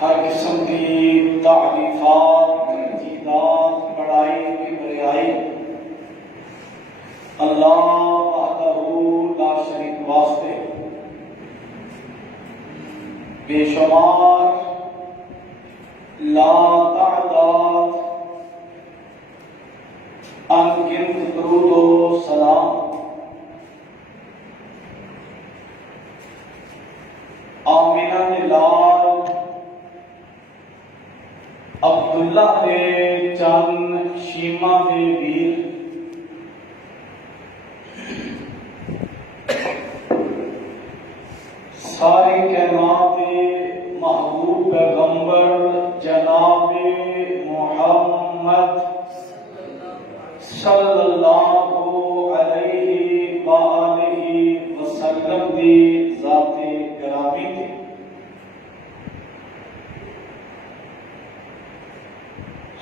ہر قسم کی تعریفات، تنقیدات، بڑائی کی بڑائی اللہ وحدہ لا شریک واسطے بے شمار لا تعداد انگنت درود و سلام آمینہ دے لال عبداللہ دے چند شیمہ دے ویر ساری کائنات محبوب پیغمبر جناب محمد صلی اللہ علیہ وآلہ وسلم دی ذات گرامی تھی۔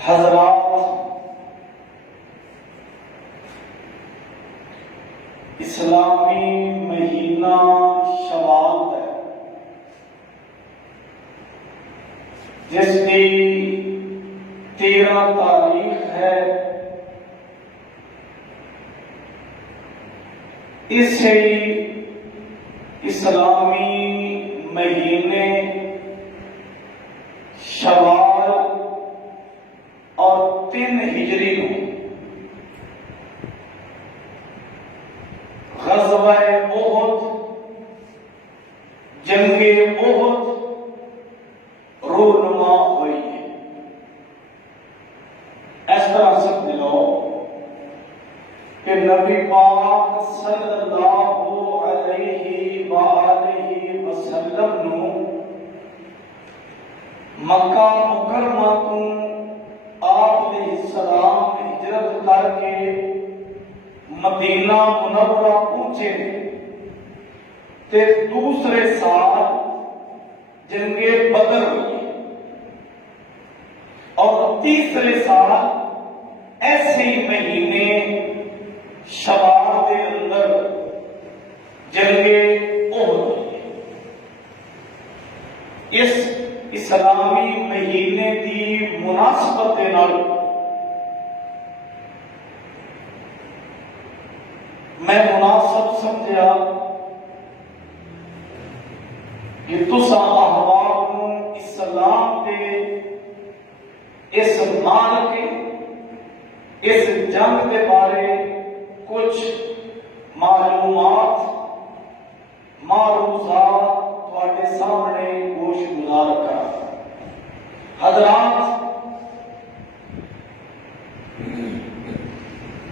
حضرات، اسلامی مہینہ شوال ہے جس کی 13 تاریخ ہے۔ اسے اسلامی مہینے شوال اور 3 ہجری میں غزوہ احد، جنگ احد رونما ہوئی ہے۔ اس طرح سمجھ لو کہ نبی پاک صلی اللہ علیہ وآلہ وسلم نو مکہ مکرمہ تو آپ علیہ السلام ہجرت کر کے مدینہ منورہ پہنچے تے دوسرے سال جنگ بدر ہوئی اور تیسرے سال ایسے ہی مہینے شوال دے اندر جنگ احد ہوئی۔ اس اسلامی مہینے دی مناسبت دے نال میں مناسب سمجھا کہ تساں احباب اسلام دے اس مارکے اس جنگ کے بارے کچھ معلومات معروضات تواڈے سامنے گوش گزار کر۔ حضرات،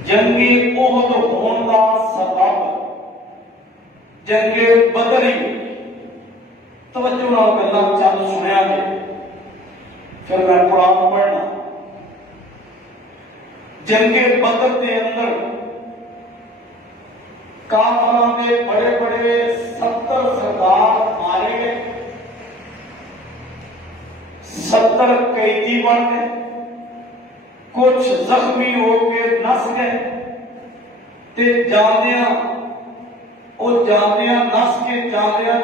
جنگ احد ہون کا سبب جنگ بدر ہی ہوئی۔ توجہ نال گلاں چند سنیا جے، پھر میں قرآن پڑھنا۔ جنگ بدر کے اندر کافراں دے بڑے بڑے 70 سردار مارے گئے، 70 قیدی بن گئے، کچھ زخمی ہو کے نس گئے تے جاندیاں نس کے جاندیاں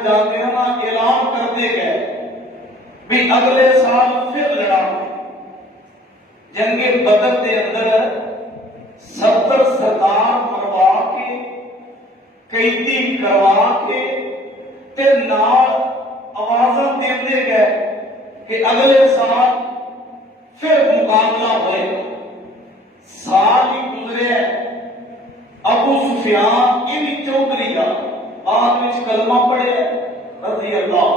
نا اعلان کرتے گئے بھی اگلے سال پھر لڑاں گے۔ جنگ بدر کے اندر 70 سردار مروا کے قیدی کروا کے تے نال آوازاں دیندے گئے کہ اگلے سال پھر مقابلہ ہوئے۔ سال ہی گزرے، ابو سفیان ابن چودھری کا بعد میں کلمہ پڑھے رضی اللہ،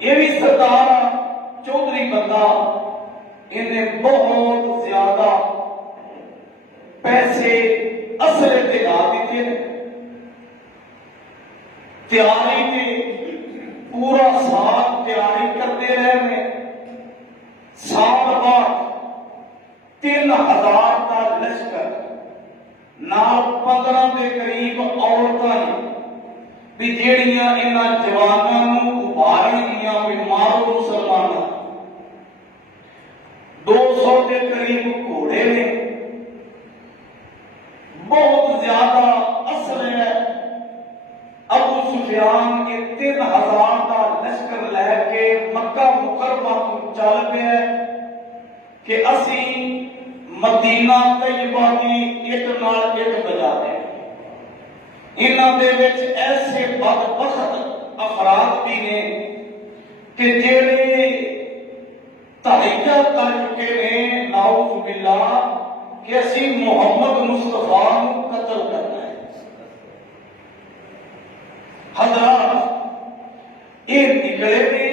یہ بھی سردار چودھری بندہ، انہیں بہت زیادہ پیسے اسلحے تے لا دیتے، تیاری تے پورا سال تیاری کرتے رہے۔ سال بعد 3000 کا لشکر نال 15 کے قریب عورتاں بھی جیڑیاں انہاں جواناں نوں ابھارن گیاں بھی مارو مسلماناں۔ 200 کے قریب گھوڑے نے، بہت زیادہ اصل ہے۔ ابو سفیان کے 3000 کا لشکر لے کے مکہ مکرمہ کو چل گئے کہ اسی مدینہ طیبہ کی اٹ نال اٹ بجا دیں۔ انہاں دے وچ ایسے بدبخت افراد بھی نے کہ جڑے تحیہ کر چکے نے نعوذ باللہ کہ اسی محمد مصطفیٰ کو قتل کرنا ہے۔ حضرات یہ نکلے نے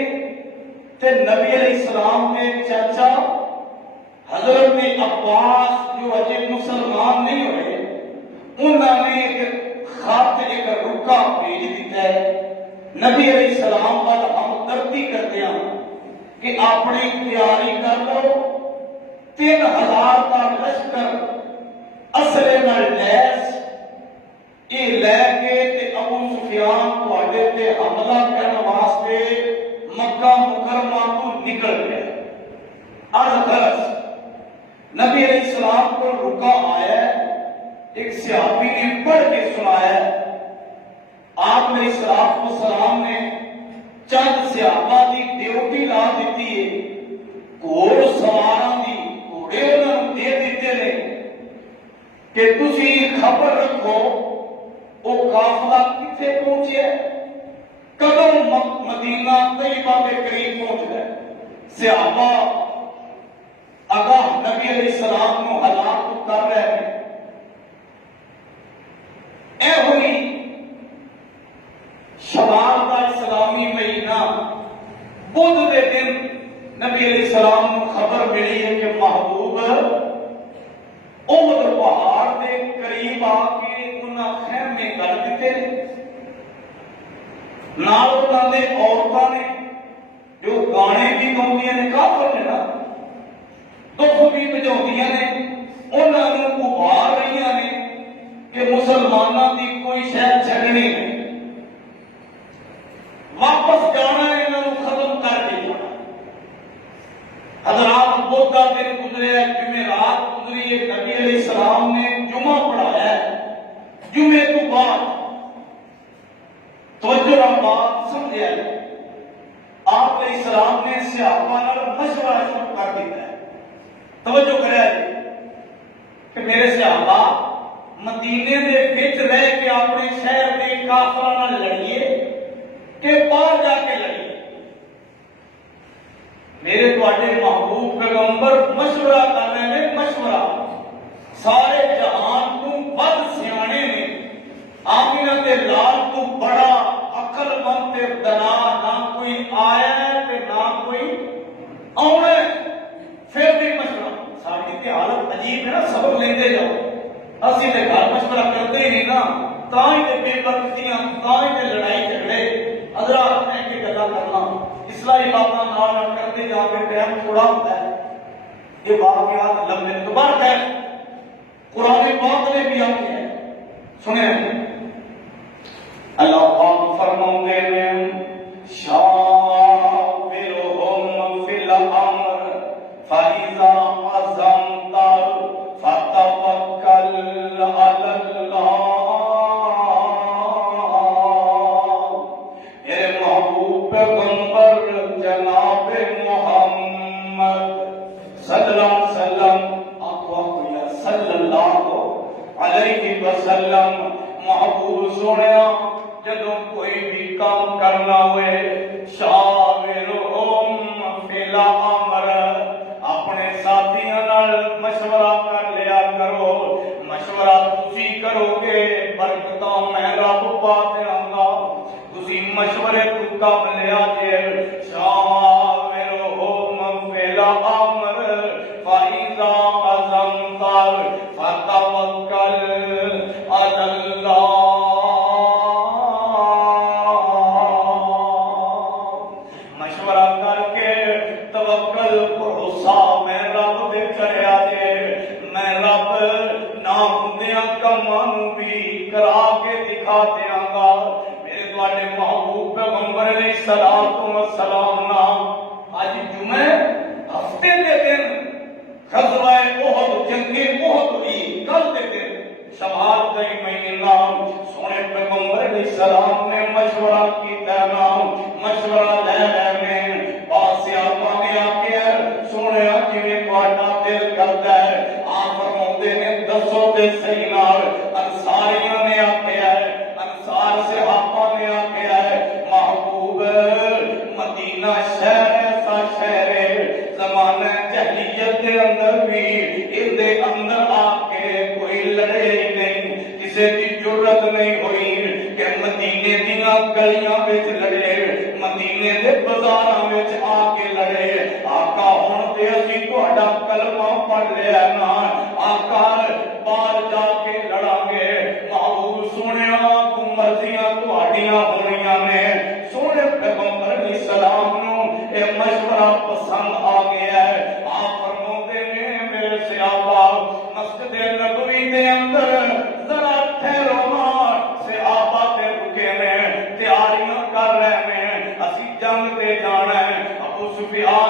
تے نبی علیہ السلام نے چاچا حضرت عباس جو اجے مسلمان نہیں ہوئے، انہوں نے ایک خط ایک رکا بھیج دیتا ہے نبی علیہ السلام پر ہمدردی کرتے ہیں کہ اپنی تیاری کر لو، 3000 کا لشکر اسلحے نال لیس یہ لے کے تے ابو سفیان تواڈے تے حملہ کرن واسطے مکہ مکرمہ تو نکل گئے۔ عرض نبی علیہ السلام کو رکا آیا ہے، ایک صحابی نے پڑھ کے سنایا، آپ علیہ السلام نے چند صحابہ کی ڈیوٹی لا دیتی ہے، گھوڑ سواراں دی گھوڑے انہوں نے دے دیتے نے کہ تسی خبر رکھو وہ قافلہ کتنے پہنچے، کدوں مدینہ طیبہ کے قریب پہنچ گئے۔ صحابہ آگاہ نبی علیہ السلام کو ہلاک کر رہے ہیں۔ اے ہوئی شوال کا اسلامی مہینہ بدھ دے دن نبی علیہ السلام کو خبر ملی ہے کہ محبوب احد پہاڑ کے قریب آ کے انہاں خیمے کر دیتے نال انہاں دے عورتاں نے جو گانے بھی گاؤندیاں نے، کافر نے نا، دکھ بھی بجاؤندیاں نے، انہاں نوں ابھار رہیاں نے کہ مسلمانوں کی کوئی شاید چھڈنی نہیں، واپس جانا ہے، انہوں نے ختم کر کے جانا۔ حضرات بدھ کا دن گزرے، جمعرات گزری ہے، نبی علیہ السلام نے جمعہ پڑھایا ہے، جمعے تو بعد توجہ بات سمجھا ہے، آپ علیہ السلام نے صحابہ نال مشورہ شروع کر دیا ہے۔ توجہ کرے کہ میرے صحابہ مدینے دے وچ رہ کے اپنے شہر دے کافراں نال لڑیے کہ باہر جا کے لڑیے؟ میرے تواڈے محبوب پیغمبر مشورہ کر رہے ہیں، مشورہ سارے جہان کو بد سیانے نے، آمینہ تے لال کو بڑا عقل مند تے دنا نہ کوئی آیا ہے تے نہ کوئی آنا ہے، پھر بھی مشورہ۔ ساری تے حالت عجیب ہے نا، سبق لیندے جاؤ، اسی تے گھر مشورہ کرتے ہی نہیں نا، تاں ہی تے بے برکتیاں، تاں ہی تے لڑائی جھگڑے۔ حضرات میں کی گلا کرنا اصلاحی باتاں نال کرتے جا کے ٹائم تھوڑا ہوتا ہے، یہ واقعات لمبے دوبارہ ہے، قرآن پاک نے بھی آتے ہیں، سنیں اللہ پاک فرماتے ہیں شاورہم فی الامر فاذا عزمت فتوکل علی اللہ۔ میرے محبوب پیغمبر جناب محمد صلی اللہ علیہ وسلم، صلی اللہ علیہ وسلم، محبوب سنیا جدوں کوئی بھی کام کرنا ہوئے شاورہم فی الامر، اپنے ساتھیاں نال مشورہ کر لیا کرو، مشورہ تسی کرو گے برکتاں میں رب پا دیاں گا، تسی مشورے تو کم لیا جے شاورہم فی الامر فاذا عزمت فتوکل علی اللہ۔ مشورہ کر کے توکل بھروسہ میں رب دے کریا جے، میں رب نہ ہوندیاں کماں نوں بھی کرا کے دکھا دیاں گا۔ میرے تواڈے محبوب پیغمبر علیہ السلام نام اج جمعہ ہفتے دے دن مہینہ سونے پیغمبر علیہ السلام نے مشورہ کیتا نا مشورہ لے میں صحابہ نے آکھیا سونے جویں تہاڈا دل کردا ہے آپ فرماندے نے دسو تے صحیح نال انصاریاں نے آکھیا انصار صحابہ نے آکھیا محبوب مدینہ شہر ایسا شہر ہے زمانہ جہلیت کے اندر بھی ان دے اندر آ کے کوئی لڑے ہی نہیں کسی کی جرت نہیں ہوئی کہ مدینے دیاں گلیاں وچ لڑے مدینے دے بازاراں وچ آ کے لڑے آقا ہن تے اسی تہاڈا کلمہ پڑھ لیا نا آقا باہر جا کے لڑاں گے محبوب سونیا کو مرضیاں تہاڈیاں ہونیاں نے سونے پیغمبر علیہ السلام نو اے مشورہ پسند آ گیا ہے آپ فرماتے ہیں میرے صحابہ مسجد نبوی دے اندر ذرا ٹھہرو صحابہ تے رکے نے تیاریاں کر رہے ہیں اسی جنگ تے جانا ہے ابو سفیان